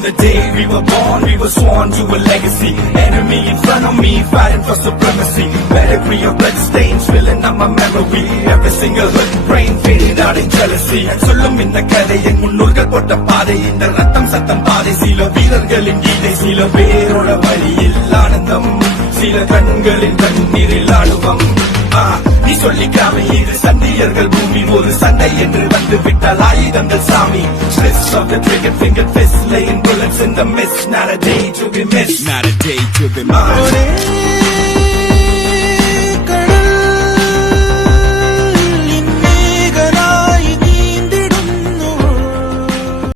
From the day we were born, we were sworn to a legacy. Enemy in front of me, fighting for supremacy. Pedigree of blood stains filling up my memory. Every single hood brain faded out in jealousy. சொல்லும் இந்த கதை என் முன்னோர்கள் போட்ட பாதை. இந்த ரத்தம் சத்தம் பாதை. சில வீரர்களின் கீதை, சில பேரோட வழியில் ஆனந்தம், சில கண்களின் கண்ணீரில் ஆளுவம். நீ சொல்லிக்காம இது சந்தியர்கள் பூமி, ஒரு சண்டை என்று வந்து விட்டால் ஆயுதங்கள் சாமி. Twist of the trigger finger fist, laying bullets in the mist. Not a day to be missed. Not a day to be missed.